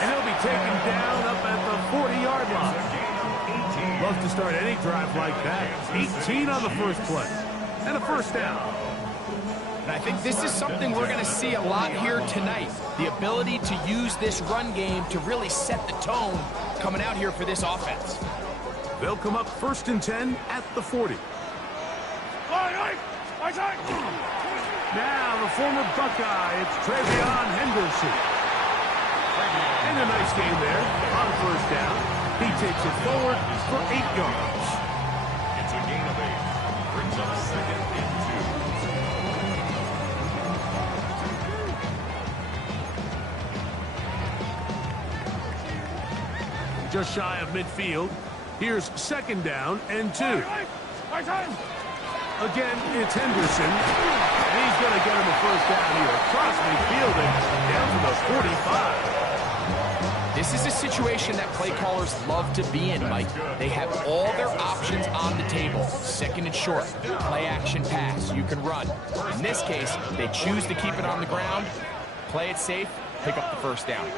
And he'll be taken down up at the 40-yard line. Love to start any drive like that. 18 on the first play. And a first down. And I think this is something we're going to see a lot here tonight. The ability to use this run game to really set the tone coming out here for this offense. They'll come up 1st and 10 at the 40. Now the former Buckeye, it's Travion Henderson. And a nice game there on first down. He takes it forward for 8 yards. It's a gain of 8. Brings up 2nd and 2. Just shy of midfield. Here's 2nd down and 2. Again, it's Henderson. And he's going to get him a first down here across midfield and down to the 45. This is a situation that play callers love to be in, Mike. They have all their options on the table. 2nd and short, play action pass, you can run. In this case, they choose to keep it on the ground, play it safe, pick up the first down.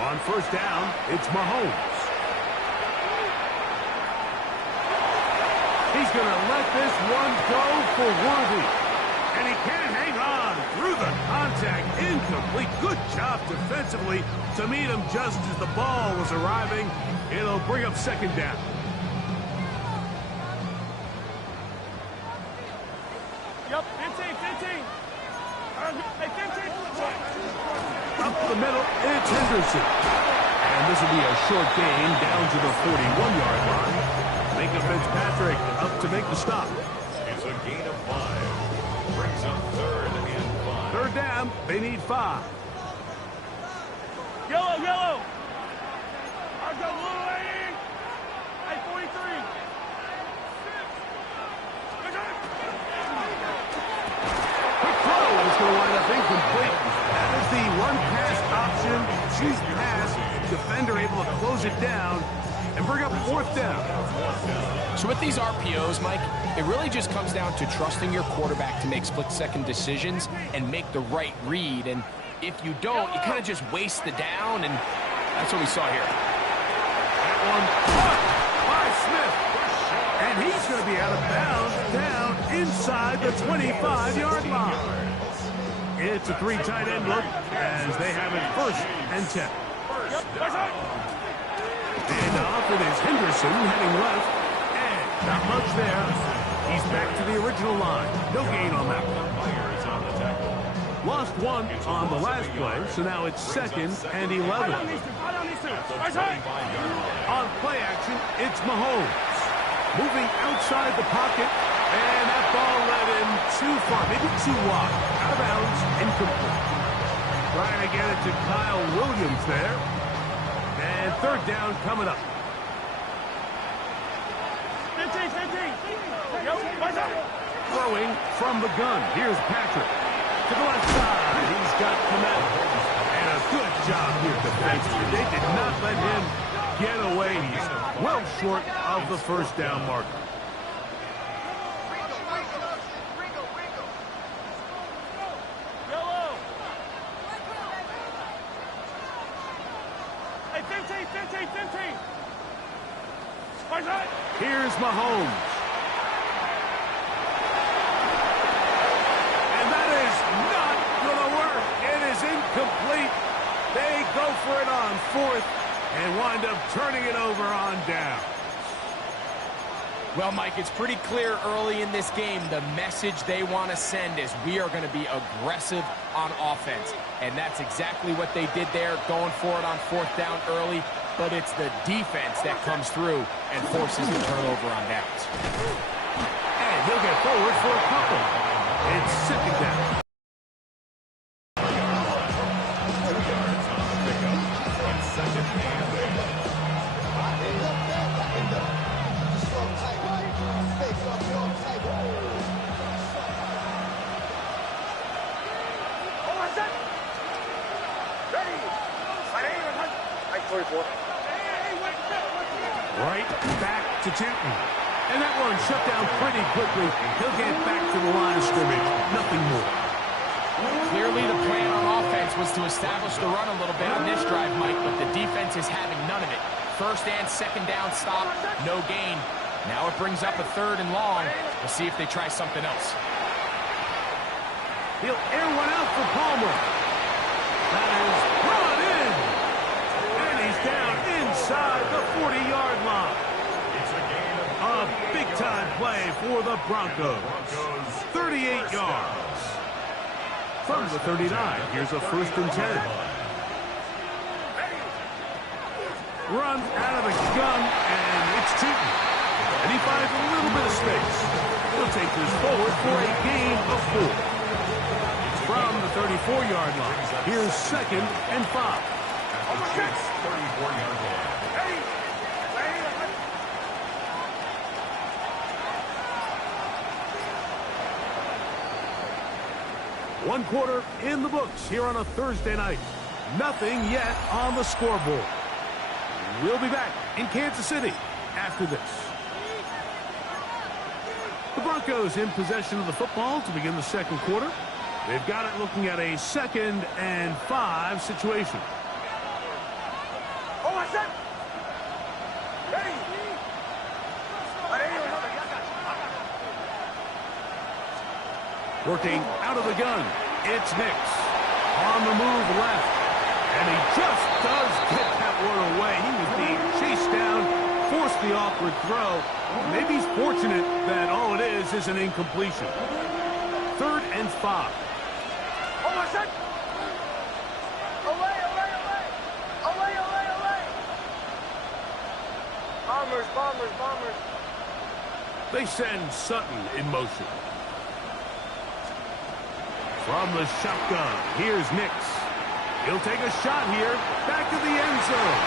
On first down, it's Mahomes. He's going to let this one go for Worthy. And he can't hang on through the contact. Incomplete. Good job defensively to meet him just as the ball was arriving. It'll bring up 2nd down. Yep, 15. Up the middle, it's Henderson. And this will be a short gain down to the 41-yard line. Minka Fitzpatrick up to make the stop. It's a gain of 5. Brings up 3rd and 5. 3rd down, they need 5. Yellow. I've got Little A. At 43. Quick throw is going to wind up incomplete. That is the one-pass option. Choose pass. Defender able to close it down and bring up 4th down. So with these RPOs, Mike, it really just comes down to trusting your quarterback to make split-second decisions and make the right read. And if you don't, you kind of just waste the down, and that's what we saw here. That one caught by Smith. And he's going to be out of bounds down inside the 25-yard line. It's a 3 tight end look as they have it 1st and 10. And off it is Henderson heading left. And not much there. He's back to the original line. No gain on that one. Lost 1 on the last play, so now it's 2nd and 11. On play action, it's Mahomes. Moving outside the pocket, and that ball led him too far, maybe too wide. Out of bounds, incomplete. Trying to get it to Kyle Williams there. And 3rd down coming up. 15. Throwing from the gun. Here's Patrick. To the left side, he's got Komet. And a good job here defensively. They did not let him get away. He's well short of the first down marker. Yellow. Hey, 15. Here's Mahomes. And that is not going to work. It is incomplete. They go for it on 4th and wind up turning it over on down. Well, Mike, it's pretty clear early in this game the message they want to send is we are going to be aggressive on offense. And that's exactly what they did there, going for it on 4th down early. But it's the defense that comes through and forces the turnover on downs. And he'll get forward for a couple. It's 2nd down. Yards on the pickup. And 2nd Right back to Tipton. And that one shut down pretty quickly. He'll get back to the line of scrimmage. Nothing more. Clearly the plan on offense was to establish the run a little bit on this drive, Mike, but the defense is having none of it. First and second down stop, no gain. Now it brings up a third and long. We'll see if they try something else. He'll air one out for Palmer. That is brought in. And he's down inside the 40-yard line. A big-time play for the Broncos. 38 yards. From the 39, here's a 1st and 10. Runs out of the gun, and it's Tipton. And he finds a little bit of space. He'll take this forward for a gain of 4. From the 34-yard line, here's 2nd and 5. 34-yard line. One quarter in the books here on a Thursday night. Nothing yet on the scoreboard. We'll be back in Kansas City after this. The Broncos in possession of the football to begin the second quarter. They've got it looking at a 2nd and 5 situation. Working out of the gun, it's Nix. On the move left, and he just does get that one away. He was being chased down, forced the awkward throw. Maybe he's fortunate that all it is an incompletion. 3rd and 5. Bombers. They send Sutton in motion. From the shotgun, here's Nix. He'll take a shot here, back to the end zone.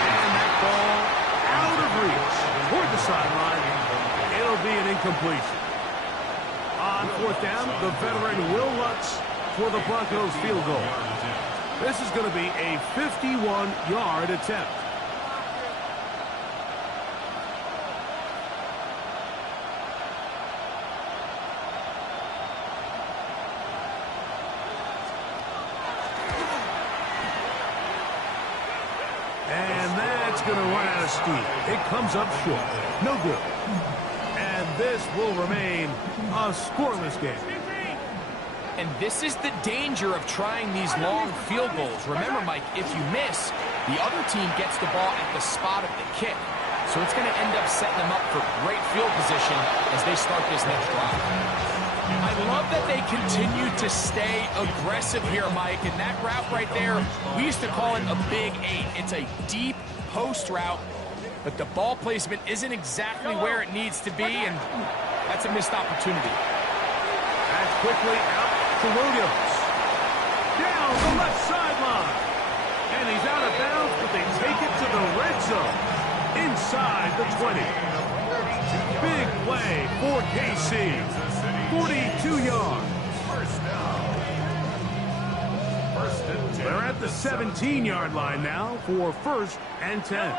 And that ball out of reach toward the sideline. It'll be an incompletion. On 4th down, the veteran Will Lutz for the Broncos field goal. This is going to be a 51-yard attempt. And that's going to run out of steam. It comes up short. No good. And this will remain a scoreless game. And this is the danger of trying these long field goals. Remember, Mike, if you miss, the other team gets the ball at the spot of the kick. So it's going to end up setting them up for great field position as they start this next drive. I love that they continue to stay aggressive here, Mike. And that route right there, we used to call it a big 8. It's a deep post route, but the ball placement isn't exactly where it needs to be, and that's a missed opportunity. That's quickly out to Williams. Down the left sideline. And he's out of bounds, but they take it to the red zone. Inside the 20. Big play for KC. 42 yards. They're at the 17-yard line now for 1st and 10.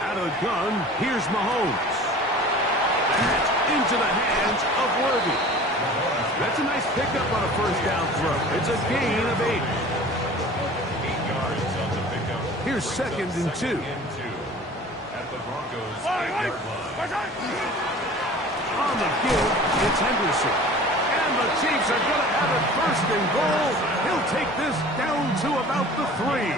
Out of the gun, here's Mahomes. That's into the hands of Worthy. That's a nice pickup on a 1st down throw. It's a gain of 8. 8 yards on the pickup. Here's 2nd and 2. At the Broncos 8-yard line. On the give, it's Henderson. And the Chiefs are going to have it 1st and goal. He'll take this down to about the 3.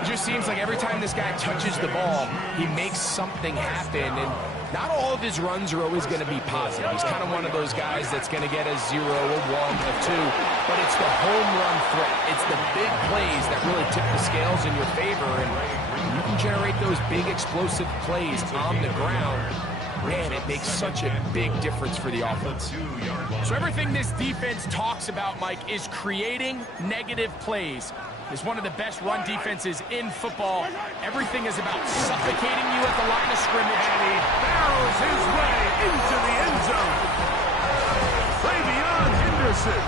It just seems like every time this guy touches the ball, he makes something happen. And not all of his runs are always going to be positive. He's kind of one of those guys that's going to get a 0, a 1, a 2. But it's the home run threat. It's the big plays that really tip the scales in your favor. And you can generate those big explosive plays on the ground. Man, it makes such a big difference for the offense. So everything this defense talks about, Mike, is creating negative plays. It's one of the best run defenses in football. Everything is about suffocating you at the line of scrimmage. And he barrels his way into the end zone. Play beyond Henderson.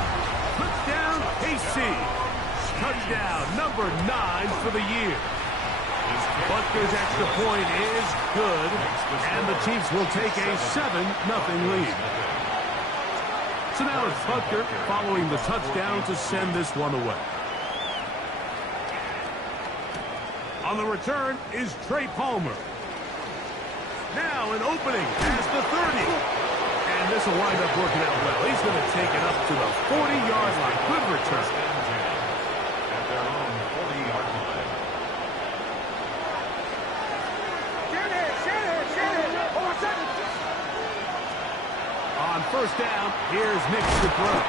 Touchdown, KC. receives. Touchdown, number 9 for the year. Butker's extra point is good, and the Chiefs will take a 7-0 lead. So now it's Butker following the touchdown to send this one away. On the return is Trey Palmer. Now an opening past the 30. And this will wind up working out well. He's going to take it up to the 40-yard line. Good return. At their own 40-yard line. On first down, here's Nix to throw.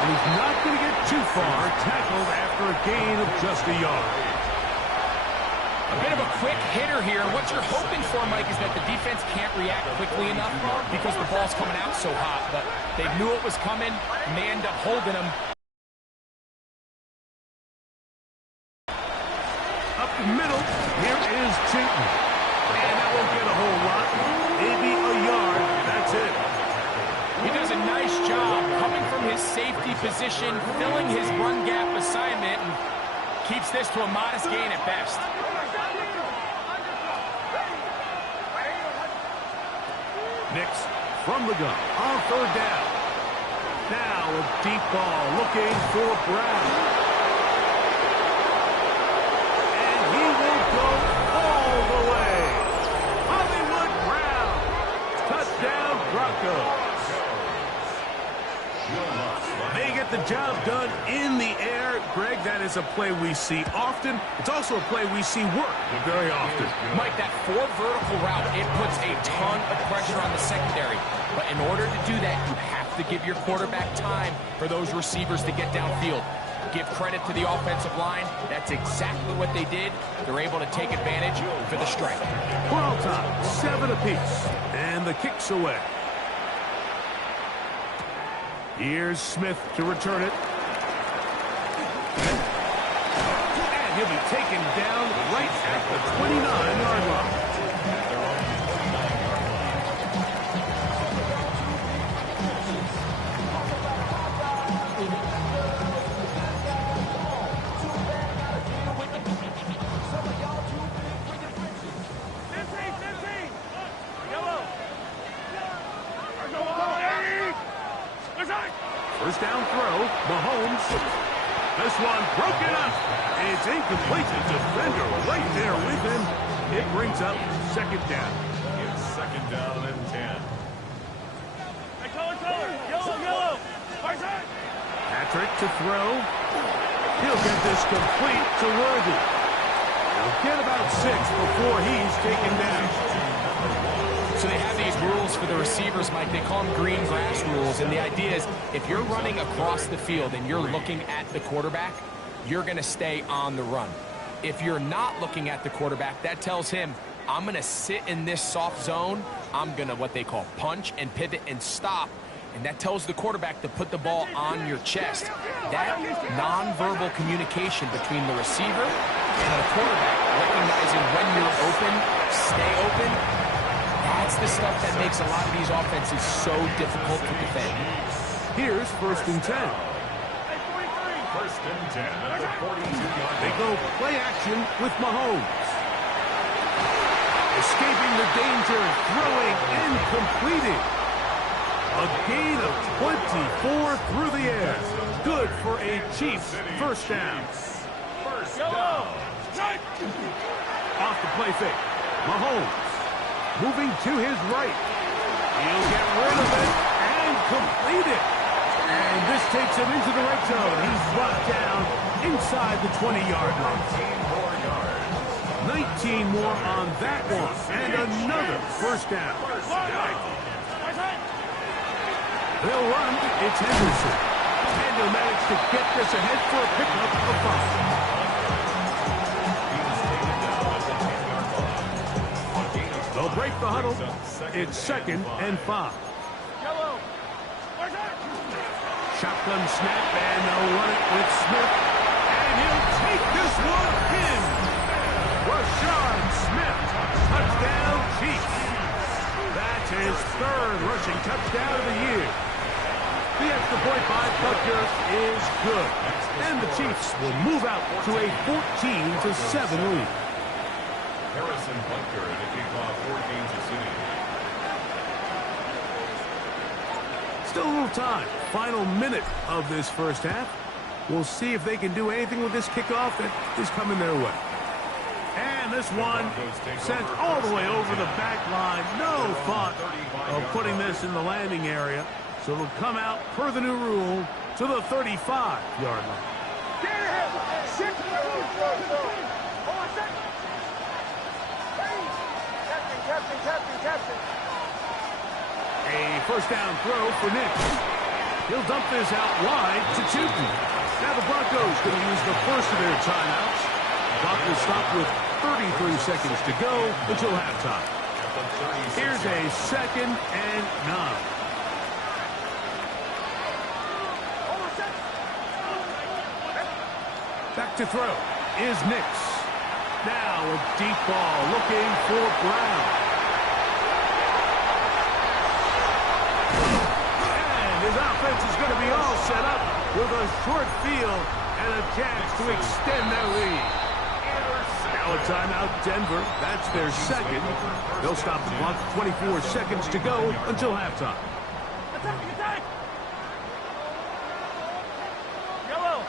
And he's not going to get too far, tackled after a gain of just a yard. A bit of a quick hitter here. What you're hoping for, Mike, is that the defense can't react quickly enough because the ball's coming out so hot. But they knew it was coming, and they end up holding him. Up the middle, here is Chayton. And that won't get a whole lot. Maybe a yard. That's it. He does a nice job coming from his safety position, filling his run gap assignment, and keeps this to a modest gain at best. Nix from the gun on third down. Now a deep ball looking for Brown. And he will go all the way. Hollywood Brown. Touchdown Broncos. They get the job done in the air. Greg, that is a play we see often. It's also a play we see work very often. Mike, that 4 vertical route, it puts a ton of pressure on the secondary. But in order to do that, you have to give your quarterback time for those receivers to get downfield. Give credit to the offensive line. That's exactly what they did. They're able to take advantage for the strike. Ball time, 7 apiece. And the kick's away. Here's Smith to return it. And he'll be taken down right at the 29-yard line. First down throw, Mahomes. This one broken up. It's incomplete. The defender right there with him. It brings up second down. It's second down and 10. Hey, color. Yellow. Patrick to throw. He'll get this complete to Worthy. He'll get about 6 before he's taken down. So they have these rules for the receivers, Mike. They call them green grass rules. And the idea is if you're running across the field and you're looking at the quarterback, you're going to stay on the run. If you're not looking at the quarterback, that tells him, I'm going to sit in this soft zone. I'm going to what they call punch and pivot and stop. And that tells the quarterback to put the ball on your chest. That nonverbal communication between the receiver and the quarterback, recognizing when you're open, stay open, that's the stuff that makes a lot of these offenses so difficult to defend. Here's first and 10. First and 10 at the 42-yard They go play action with Mahomes. Escaping the danger, throwing and completing. A gain of 24 through the air. Good for a Chiefs first down. First down. Off the play fake. Mahomes moving to his right. He'll get rid of it and complete it. And this takes him into the red zone. He's brought down inside the 20-yard line. 19 more on that one. And another first down. They'll run. It's Henderson. And he'll manage to get this ahead for a pickup of 5. They'll break the huddle. It's second and 5. Shotgun snap, and they'll run it with Smith. And he'll take this one in. Rashard Smith. Touchdown, Chiefs. That's his 3rd rushing touchdown of the year. The extra point by Butker is good. And the Chiefs will move out to a 14-7 lead. Harrison Butker to kick off for Kansas City. Still a little time. Final minute of this first half. We'll see if they can do anything with this kickoff that is coming their way. And this one sent all the way over the back line. No thought of putting this in the landing area. So it'll come out per the new rule to the 35-yard line. Captain. A first down throw for Nick. He'll dump this out wide to Tootin. Now the Broncos going to use the first of their timeouts. Clock will stop with 33 seconds to go until halftime. Here's a 2nd and 9. Back to throw is Nix. Now a deep ball looking for Brown. And his offense is going to be all set up with a short field and a chance to extend their lead. Now a timeout, Denver. That's their second. They'll stop the clock. 24 seconds to go until halftime. Attack! Yellow!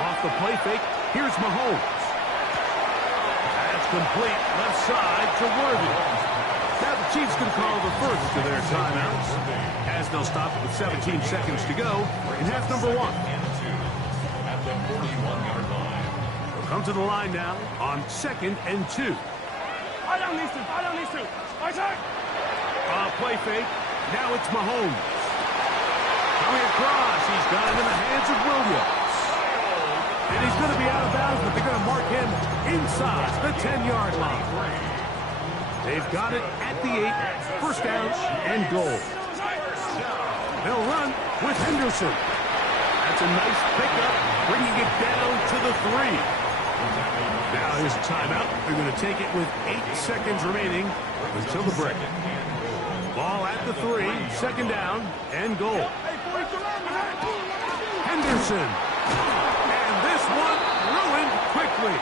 Off the play fake, here's Mahomes. That's complete, left side to Worthy. Now the Chiefs can call the first of their timeouts, as they'll stop it with 17 seconds to go in half number 1. At the 41-yard line. They'll come to the line now on 2nd and 2. I don't need to. Attack! Play fake, now it's Mahomes. Coming across, he's got it in the hands of Williams. And he's going to be out of bounds, but they're going to mark him inside the 10-yard line. They've got it at the 8, first down and goal. They'll run with Henderson. That's a nice pickup, bringing it down to the 3. Now here's a timeout. They're going to take it with 8 seconds remaining until the break. Ball at the 3, 2nd down and goal. Henderson. And this one ruined quickly.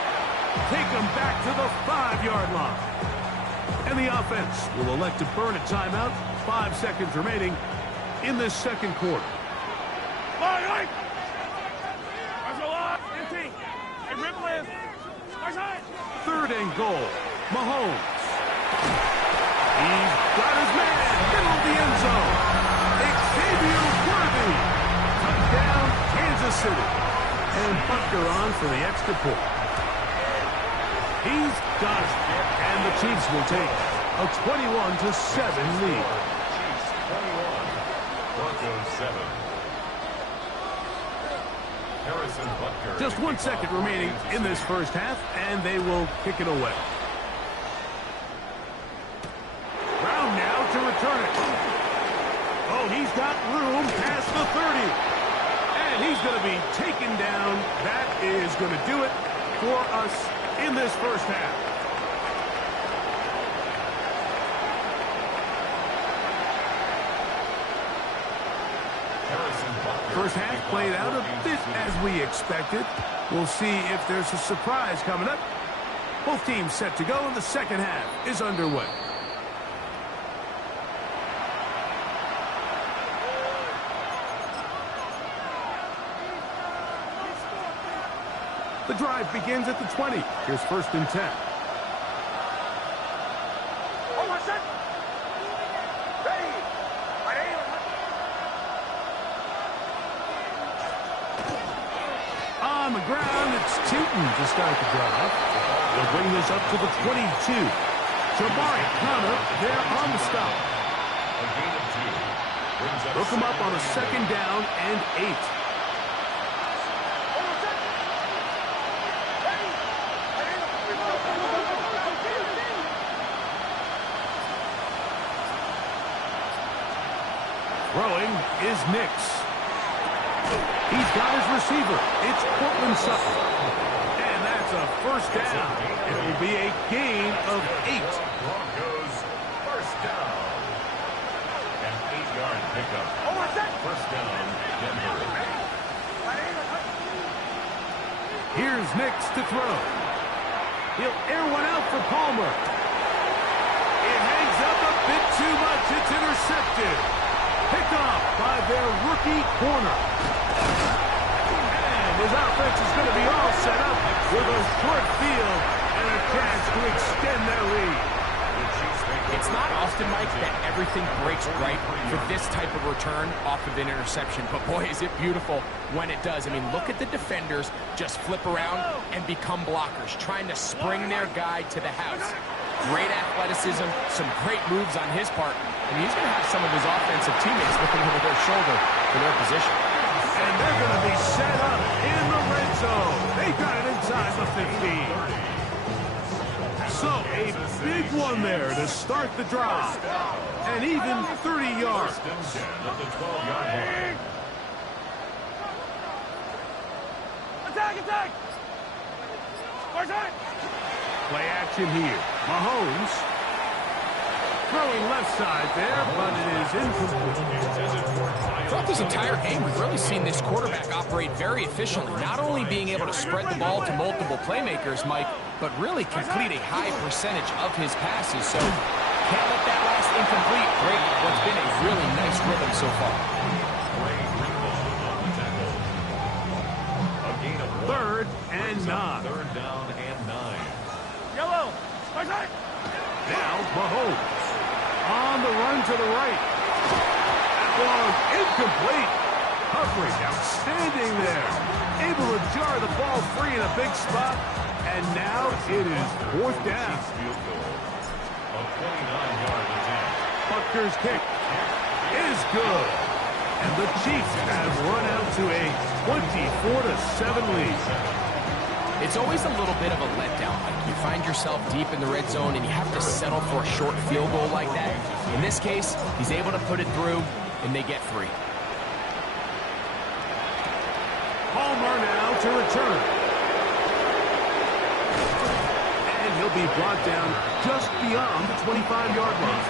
Take them back to the 5-yard line. And the offense will elect to burn a timeout. 5 seconds remaining in this second quarter. Third and goal. Mahomes. He's got his man. Middle of the end zone. Xavier Worthy. Touchdown, Kansas City. And Butker on for the extra point. He's got it. And the Chiefs will take a 21-7 lead. Chiefs 21, Broncos 7. Harrison Butker. Just 1 second remaining in this first half, and they will kick it away. Brown now to return it. Oh, he's got room past the 30. And he's going to be taken down. That is going to do it for us in this first half. First half played out a bit as we expected. We'll see if there's a surprise coming up. Both teams set to go, and the second half is underway. The drive begins at the 20. Here's 1st and 10. On the ground, it's Tootin to start the drive. They'll bring this up to the 22. Jabari Connor there on the stop. A gain of 2. They'll come up on a 2nd down and 8. Throwing is Nix. He's got his receiver. It's Portland Sutton. And that's a first down. It will be a gain of 8. Broncos first down. An 8-yard pickup. First down, Denver. Here's Nix to throw. He'll air one out for Palmer. It hangs up a bit too much. It's intercepted. Picked off by their rookie corner. And his offense is going to be all set up with a short field and a chance to extend their lead. It's not often, Mike, that everything breaks right for this type of return off of an interception. But, boy, is it beautiful when it does. I mean, look at the defenders just flip around and become blockers, trying to spring their guy to the house. Great athleticism, some great moves on his part. And he's going to have some of his offensive teammates looking over their shoulder for their position. And they're going to be set up in the red zone. They got it inside the 15. So, a big one there to start the drive. And even 30 yards. First and 10 at the 12-yard line. Attack, attack! Attack! Play action here. Mahomes throwing left side there, but it is incomplete. Throughout this entire game, we've really seen this quarterback operate very efficiently, not only being able to spread the ball to multiple playmakers, Mike, but really complete a high percentage of his passes. So can't let that last incomplete break what's been a really nice rhythm so far. Third and 9. Third down and 9. Yellow! Attack! Now Mahomes on the run to the right. That one incomplete. Coverage outstanding there. Able to jar the ball free in a big spot. And now it is fourth down. Field goal of 29-yard attempt. Butker's kick is good. And the Chiefs have run out to a 24-7 lead. It's always a little bit of a letdown. Like you find yourself deep in the red zone and you have to settle for a short field goal like that. In this case, he's able to put it through, and they get 3. Palmer now to return. And he'll be brought down just beyond the 25-yard line.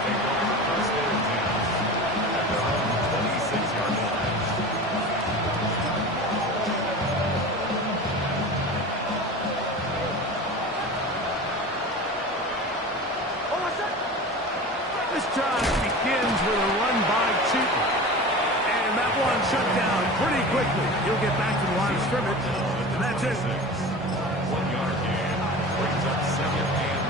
First and 10 at their own 26-yard line. This drive begins with a run by Cheaton. And that one shut down pretty quickly. He'll get back to the line of scrimmage, and that's it. 1-yard gain brings up second and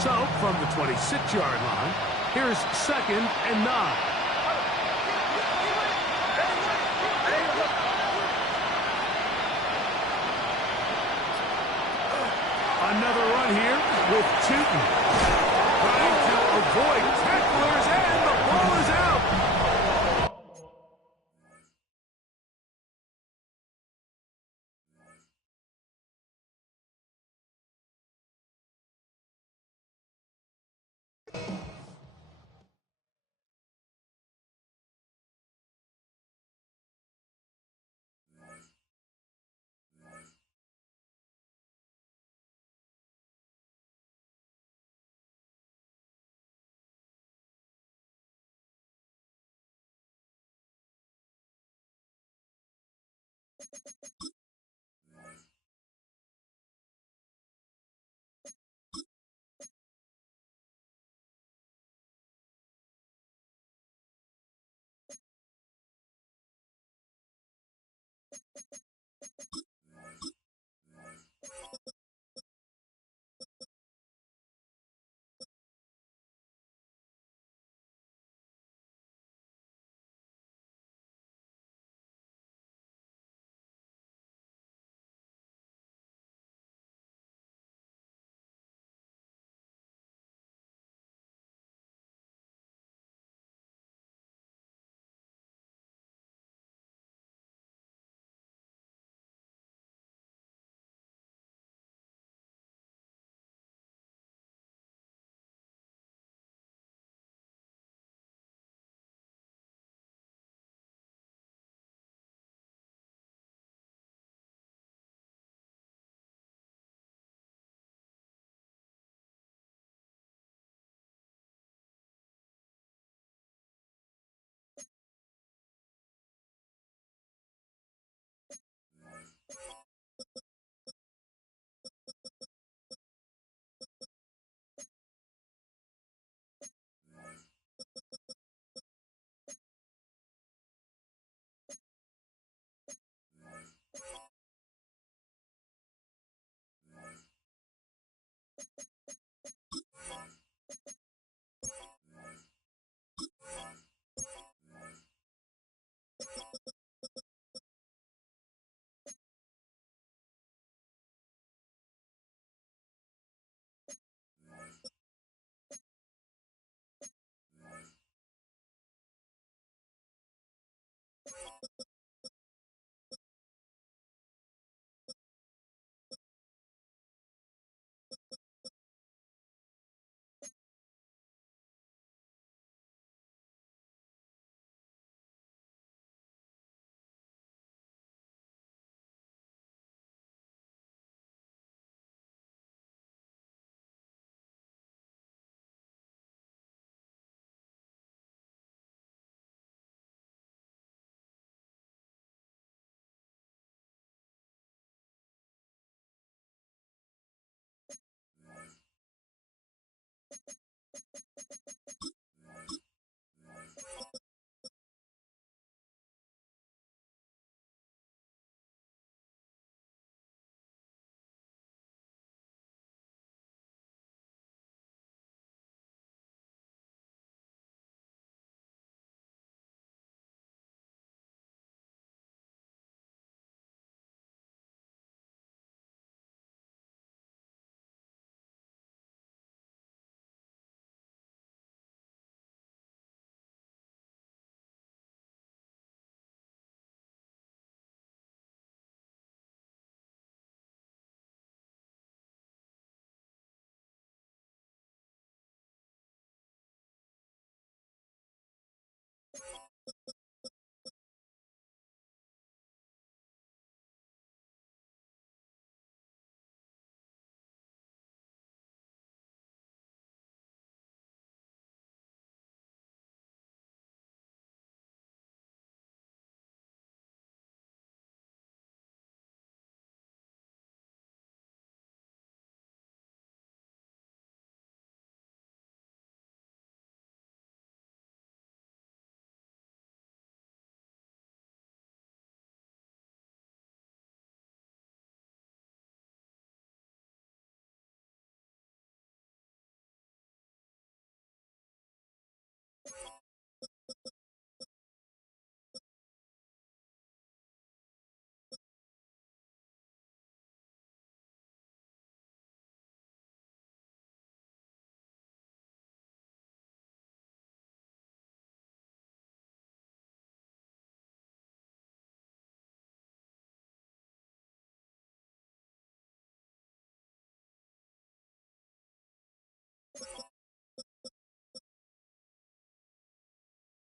9. So, from the 26-yard line, here's second and 9. Another run here with Tootin. Trying to avoid tacklers, and the ball is out.